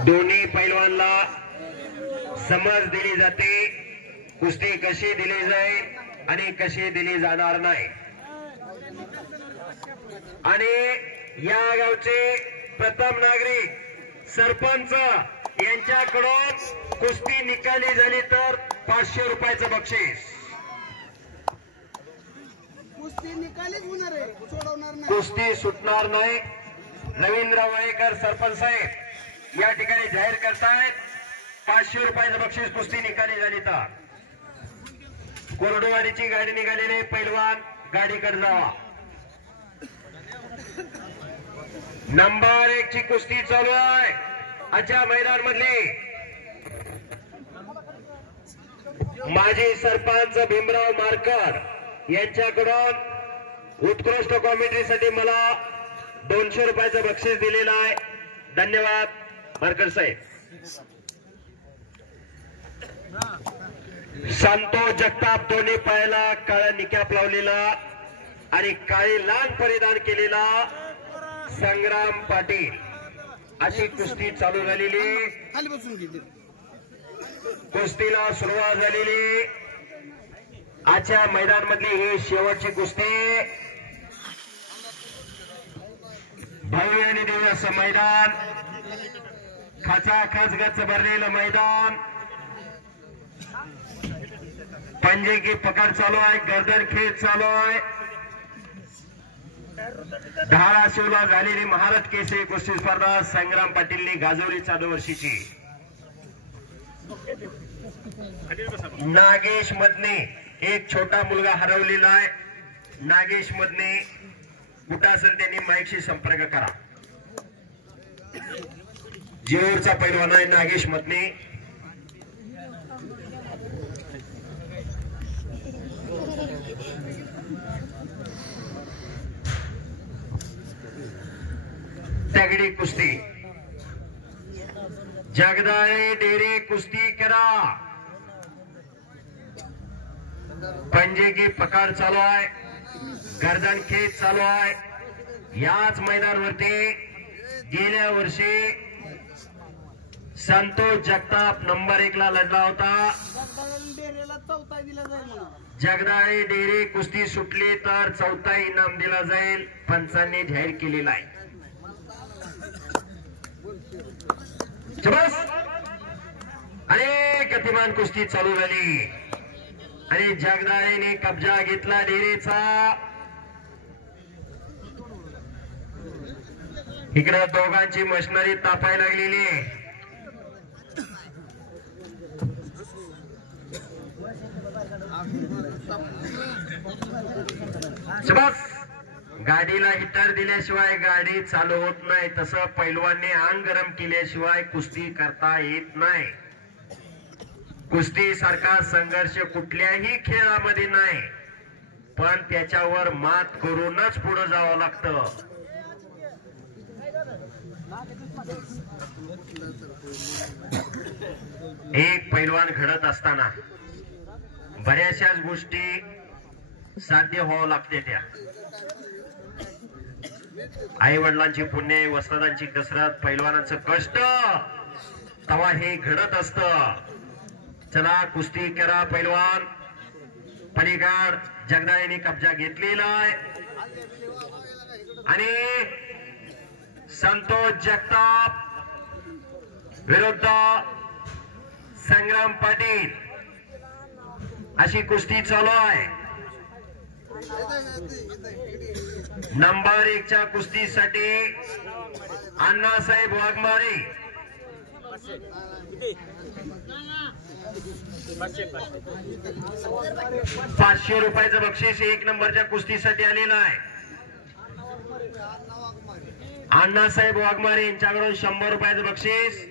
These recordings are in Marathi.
दोन्ही पैलवानला समज दिली जाते, कुस्ती कशी दिली जाईल आणि कशी दिली जाणार नाही। आणि या गावचे प्रथम नागरिक सरपंच यांच्याकडून कुस्ती निकाली झाली तर 500 रुपयाचं बक्षीस। कुस्ती निकालीच होणार आहे, सोडवणार नाही, कुस्ती सुटणार नाही। रवींद्र वाळेकर सरपंच साहेब या ठिकाणी जाहीर करतायत 500 रुपयाचं बक्षीस कुस्ती निकाली झाली तर। कोरडवाडीची गाडी निघालेली, पैलवान गाडीकडे जावा। नंबर 1 ची कुस्ती चालू आहे आजच्या मैदान मधली। माजी सरपंच भीमराव मारकर यांच्याकडून उत्कृष्ट कॉमेंट्रीसाठी मला 200 रुपयाचं बक्षीस दिलेलं आहे। धन्यवाद मारकर साहेब। संतोष जगताप दोन्ही पायाला काळा निकॅप लावलेला आणि काळी लाल परिधान केलेला संग्राम पाटील अशी कुस्ती चालू झालेली। खाली बसून घेतली, कुस्तीला सुरुवात झालेली। आजच्या मैदान मधली ही शेवटची कुस्ती। भव्य आणि दिव्य असं मैदान, खचाखच गच भरलेलं मैदान। पंजे की पकड चालू आहे, गर्दन खेच चालू आहे। धाराशिवला झालेली महाराज केसरी कुस्ती स्पर्धा संग्राम पाटीलनी गाजवली 4 वर्षीची। नागेश मधने एक छोटा मुलगा हरवलेला आहे। नागेश मधने कुठं असेल त्यांनी माईकशी संपर्क करा। जेऊरचा पैलवान आहे नागेश मधने। तगडी कुस्ती, जगदाळे डेरे कुस्ती करा। पंजे की पकड चालू आहे, गर्दन खेच चालू आहे। याच मैदानावरती गेल्या वर्षी संतोष जगताप नंबर 1 ला लढला होता। जगदाळे डेरे कुस्ती सुटली तर 4था इनाम दिला जाईल, पंचांनी जाहीर केलेला आहे। अनेक गतिमान कुस्ती चालू झाली आणि जगदाळेने कब्जा घेतला डेरेचा। इकडे दोघांची मशिनरी तापायला लागलेली आहे। गाडीला हिटर दिल्याशिवाय गाडी चालू होत नाही, तसं पैलवानने अंग गरम केल्याशिवाय कुस्ती करता येत नाही। कुस्ती सारखा संघर्ष कुठल्याही खेळामध्ये नाही, पण त्याच्यावर मात करूनच पुढे जावं लागतं। एक पैलवान घडत असताना बऱ्याचशाच गोष्टी साध्य व्हावं लागते। त्या आई वडिलांची पुण्य, वस्तादांची कसरत, पैलवानाचं कष्ट, तवा हे घडत असतं। चला कुस्ती करा पैलवान। पलीकड जगदाळेने कब्जा घेतलेला आहे आणि संतोष जगताप विरुद्ध संग्राम पाटील अशी कुस्ती चालू आहे। नंबर 1 च्या कुस्तीसाठी अण्णासाहेब वाघमारे 500 रुपयाचं बक्षीस 1 नंबरच्या कुस्तीसाठी आलेलं आहे। अण्णासाहेब वाघमारे यांच्याकडून 100 रुपयाचं बक्षीस।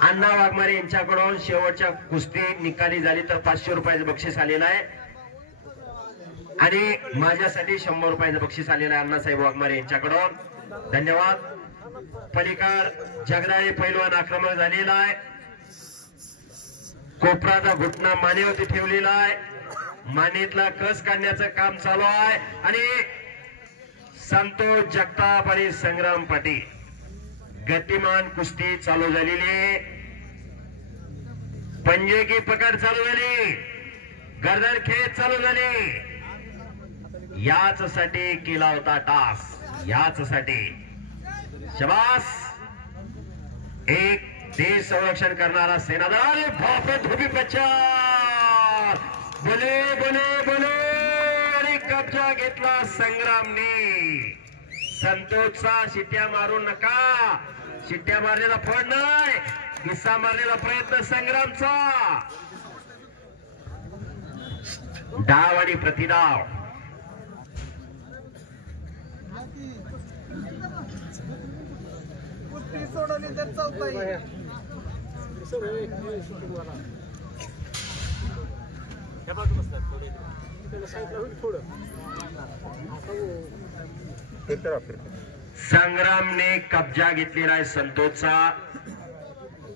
अण्णा वाघमारे यांच्याकडून शेवटच्या कुस्ती निकाली झाली तर 500 रुपयाचं बक्षीस आलेलं आहे आणि माझ्यासाठी 100 रुपयाचं बक्षीस आलेलं आहे अण्णासाहेब वाघमारे यांच्याकडून। धन्यवाद। पलीकड जगदाळे पैलवान आक्रमक झालेला आहे। कोपराचा घुटना मानेवरती ठेवलेला आहे, मानेतला कस काढण्याचं काम चालू आहे आणि संतोष जगताप आणि संग्राम पाटील गतिमान कुस्ती चालू झालेली. पंजे की पकड चालू झाली. गर्दन खेच चालू झाली. याच साठी केला होता टास. याच साठी शबास. एक देश संरक्षण करणारा सेनादल. बापरे धोबी पश्चात बोले बोले बोले आणि कब्जा घेतला संग्रामने. संतोषचा शिट्ट्या मारू नका. शिट्ट्या मारलेला फळ नाही. किस्सा मारलेला प्रयत्न संग्रामचा. डाव आणि प्रतिडाव. कुस्ती सोडवली तर चौथा येईल. संग्रामने कब्जा घेतलेला आहे संतोषचा.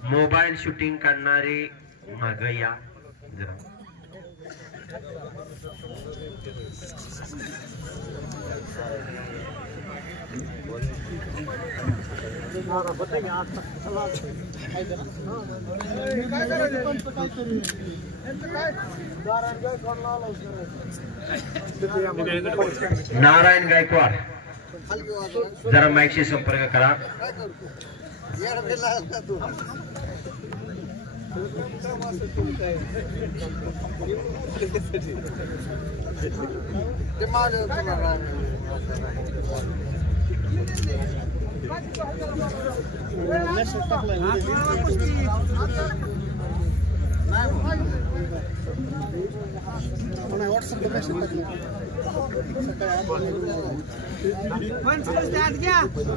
मोबाईल शूटिंग करणारे माग या जरा. काय करायचं पंच काय करू. काय नारायण गायकवाड जरा माईकशी संपर्क करा.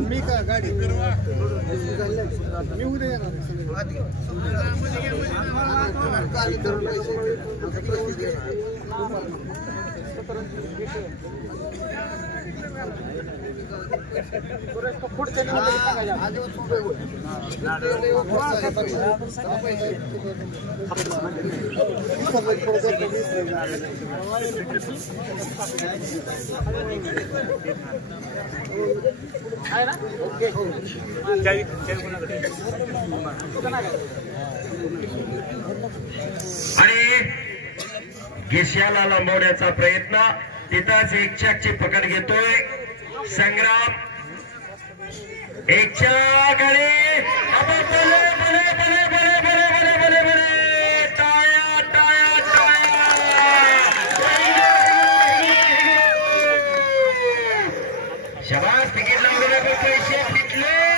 मी का गाडी मी उद्या येणार. आणि गिशाला लंबवण्याचा प्रयत्न. तिथंच एक चकची पकड घेतोय संग्राम. एक चक आणि बले बले बले बले बले बले बले बले. टाळ्या टाळ्या टाळ्या. शबास. तिकीट लावलेले पैसे फिटले.